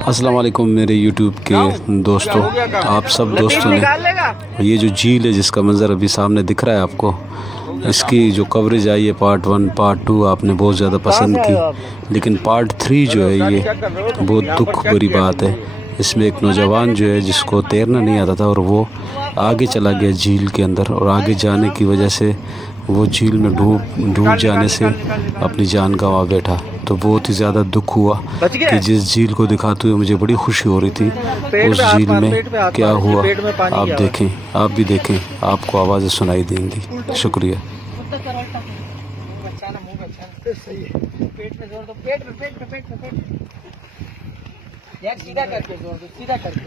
अस्सलाम वालेकुम मेरे यूट्यूब के दोस्तों, आप सब दोस्तों ने ये जो झील है जिसका मंज़र अभी सामने दिख रहा है आपको, इसकी जो कवरेज आई है पार्ट 1 पार्ट 2 आपने बहुत ज़्यादा पसंद की, लेकिन पार्ट 3 जो है ये बहुत दुख भरी बात है। इसमें एक नौजवान जो है जिसको तैरना नहीं आता था और वो आगे चला गया झील के अंदर, और आगे जाने की वजह से वो झील में डूब जाने से अपनी जान गंवा बैठा। तो बहुत ही ज़्यादा दुख हुआ कि जिस झील को दिखाते हुए मुझे बड़ी खुशी हो रही थी, उस झील में क्या हुआ आप देखें, आप भी देखें, आपको आवाज़ें सुनाई देंगी। शुक्रिया। यार सीधा करके जोर दो, सीधा करके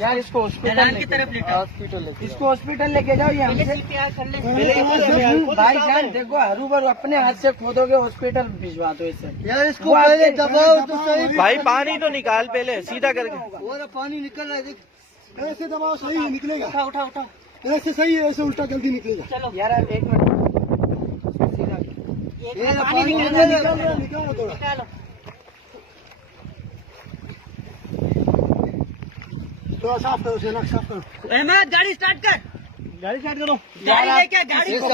यार इसको हॉस्पिटल की तरफ इसको हॉस्पिटल लेके जाओ। यहाँ भाई जान देखो, हरू अपने हाथ से खोदोगे हॉस्पिटल भिजवा दो इसे। यार इसको पहले दबाओ तो सही। भाई पानी तो निकाल पहले, सीधा करके। और पानी निकल रहा है, ऐसे दबाओ सही है, निकलेगा। उठा उठा उठा, ऐसे सही है, ऐसे उल्टा जल्दी निकलेगा। चलो यार एक मिनट, पानी निकालो थोड़ा। तो साफ करो, से साफ करो। अहमद गाड़ी स्टार्ट कर, गाड़ी स्टार्ट करो। गाड़ी को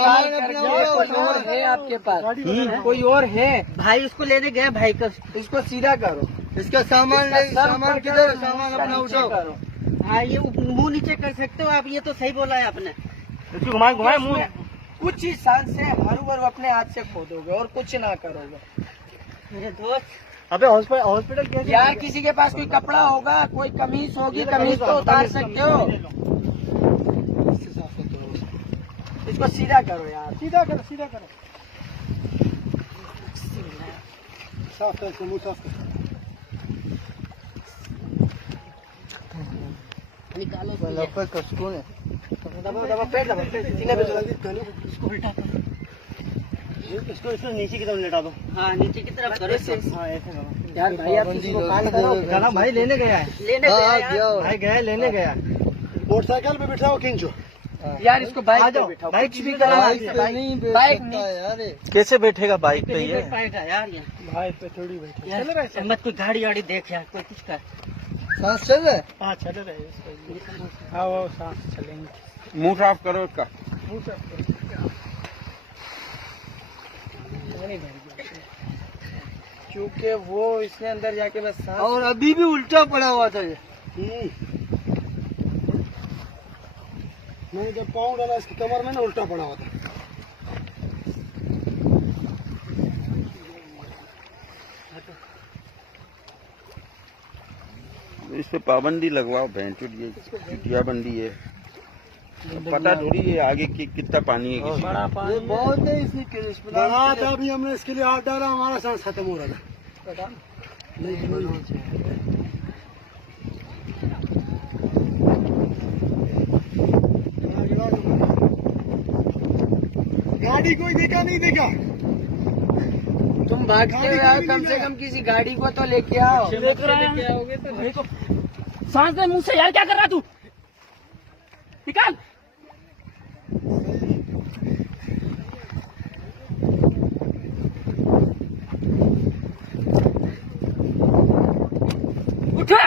कोई और है आपके पास? कोई और है भाई? उसको लेने गए भाई का, इसको सीधा करो। इसका सामान सामान किधर? सामान अपना उठाओ करो। हाँ ये मुंह नीचे कर सकते हो आप, ये तो सही बोला है आपने। घुमाए घुमाए मुंह, कुछ ही सांस से हरू अपने हाथ से खोदोगे और कुछ ना करोगे मेरे दोस्त। अबे हॉस्पिटल कैसे? यार किसी के पास कोई कपड़ा होगा, कोई कमीज होगी, कमीज तो उतार सकते हो। इसको सीधा करो यार, सीधा करो, सीधा करो। साफ कर, मुंह साफ कर, निकालो। दबा दबा पेट, दबा पेट, सीने पे इसको उल्टा करो। इसको नीचे की तरफ लेटा दो। हाँ नीचे की तरफ करो। हाँ ऐसे यार भाई, आप किसी को कॉल करो। भाई लेने गया है, लेने गया भाई, गया लेने गया। मोटरसाइकिल पे बिठाओ खींचो यार इसको, बाइक पे बिठाओ। बाइक भी करा, बाइक नहीं यार, कैसे बैठेगा बाइक पे? ये यार बाइक पे थोड़ी बैठे। चल मत, कोई गाड़ी वाड़ी देख यार, कोई कुछ कर। सांस चल रहा है? हाँ चल रहा है। हाँ वो सांस चलेंगे। मुंह साफ करो उसका, मुंह साफ करो। क्योंकि वो इसने अंदर जाके बस, और अभी भी उल्टा पड़ा हुआ था ये। मैंने जब पाँव डाला इसकी कमर में ना, उल्टा पड़ा हुआ था। इस पे पाबंदी लगवाओ भैंचोद, ये चुटिया बंदी है। पता थोड़ी है आगे कितना पानी है। किसी बड़ा पानी बहुत है इसमें, बड़ा था। अभी हमने इसके लिए हाथ डाला, हमारा सांस खत्म हो रहा था। गाड़ी कोई देखा नहीं देखा? तुम भागते हो, कम से कम किसी गाड़ी को तो लेके आओ। लेके आओगे तो देखो। सांस दे मुंह से यार, क्या कर रहा तू? निकाल। उठा।